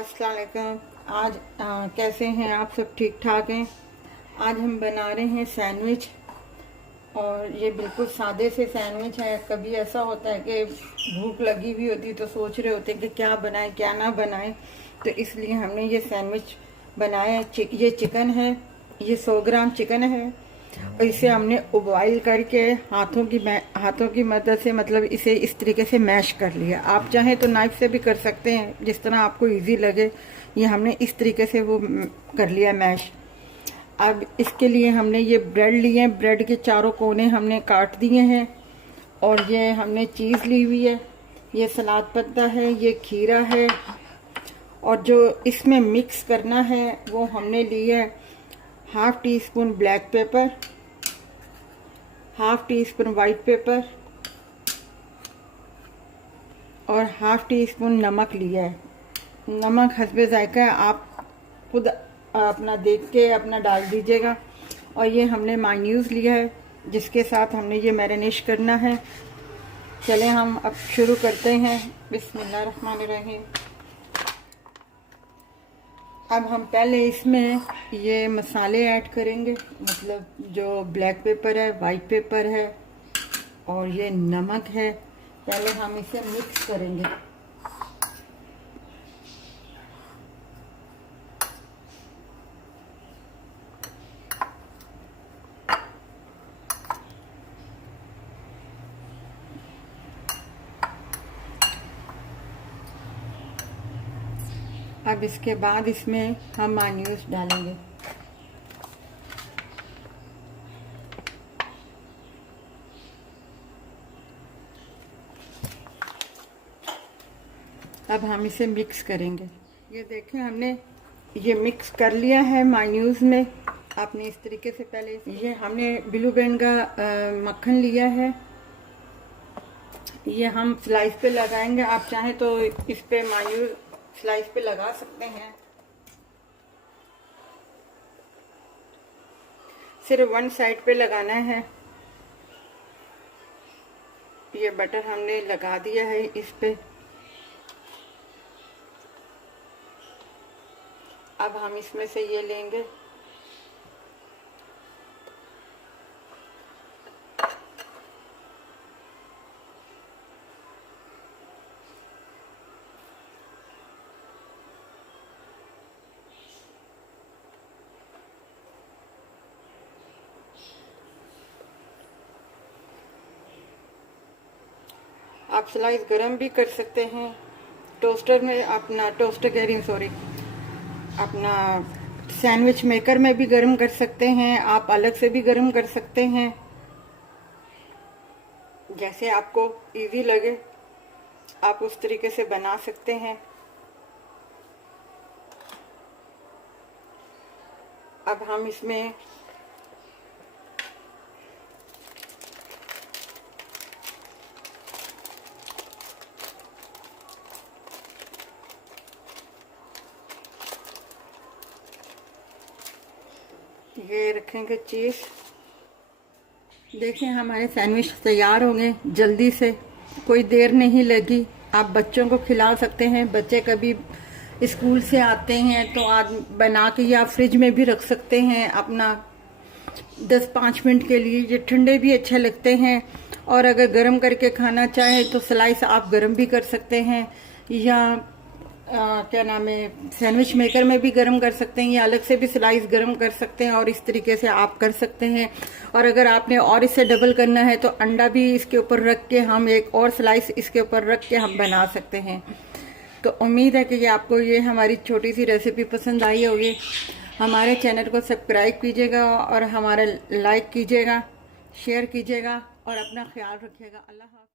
अस्सलाम वालेकुम। आज कैसे हैं आप सब? ठीक ठाक हैं। आज हम बना रहे हैं सैंडविच, और ये बिल्कुल सादे से सैंडविच है। कभी ऐसा होता है कि भूख लगी हुई होती है तो सोच रहे होते हैं कि क्या बनाएं क्या ना बनाएं, तो इसलिए हमने ये सैंडविच बनाया है। ये चिकन है, ये 100 ग्राम चिकन है, और इसे हमने उबॉइल करके हाथों की मदद से, मतलब इसे इस तरीके से मैश कर लिया। आप चाहें तो नाइफ से भी कर सकते हैं, जिस तरह आपको इजी लगे। ये हमने इस तरीके से वो कर लिया मैश। अब इसके लिए हमने ये ब्रेड लिए हैं, ब्रेड के चारों कोने हमने काट दिए हैं, और ये हमने चीज़ ली हुई है, ये सलाद पत्ता है, ये खीरा है, और जो इसमें मिक्स करना है वो हमने लिया है 1/2 teaspoon black pepper, 1/2 teaspoon white paper, और 1/2 टीस्पून नमक लिया है। नमक हस्बे जायका है, आप खुद अपना देख के अपना डाल दीजिएगा। और ये हमने मायोनीज लिया है, जिसके साथ हमने ये मैरिनेट करना है। चलें हम अब शुरू करते हैं। बिस्मिल्लाहिर्रहमानिर्रहीम। अब हम पहले इसमें ये मसाले ऐड करेंगे, मतलब जो ब्लैक पेपर है, वाइट पेपर है, और ये नमक है। पहले हम इसे मिक्स करेंगे। अब इसके बाद इसमें हम मायोनीज डालेंगे। अब हम इसे मिक्स करेंगे। ये देखें, हमने ये मिक्स कर लिया है मायोनीज में। आपने इस तरीके से पहले ये हमने ब्लू बैंड का मक्खन लिया है, ये हम स्लाइस पे लगाएंगे। आप चाहें तो इस पे मायोनीज स्लाइस पे लगा सकते हैं। सिर्फ वन साइड पे लगाना है। ये बटर हमने लगा दिया है इस पे। अब हम इसमें से ये लेंगे, आप स्लाइस गरम भी कर सकते हैं टोस्टर में, अपना टोस्टर कह रही हूँ, सॉरी, अपना सैंडविच मेकर में भी गरम कर सकते हैं। आप अलग से भी गरम कर सकते हैं, जैसे आपको इजी लगे आप उस तरीके से बना सकते हैं। अब हम इसमें ये रखेंगे चीज़। देखिए हमारे सैंडविच तैयार होंगे जल्दी से, कोई देर नहीं लगी। आप बच्चों को खिला सकते हैं। बच्चे कभी स्कूल से आते हैं तो आज बना के या फ्रिज में भी रख सकते हैं अपना 10-5 मिनट के लिए। ये ठंडे भी अच्छे लगते हैं, और अगर गर्म करके खाना चाहें तो स्लाइस आप गर्म भी कर सकते हैं, या क्या नाम है, सैंडविच मेकर में भी गर्म कर सकते हैं, या अलग से भी स्लाइस गर्म कर सकते हैं, और इस तरीके से आप कर सकते हैं। और अगर आपने और इसे डबल करना है तो अंडा भी इसके ऊपर रख के हम एक और स्लाइस इसके ऊपर रख के हम बना सकते हैं। तो उम्मीद है कि आपको ये हमारी छोटी सी रेसिपी पसंद आई होगी। हमारे चैनल को सब्सक्राइब कीजिएगा, और हमारा लाइक कीजिएगा, शेयर कीजिएगा, और अपना ख्याल रखिएगा। अल्लाह हाफ़िज़।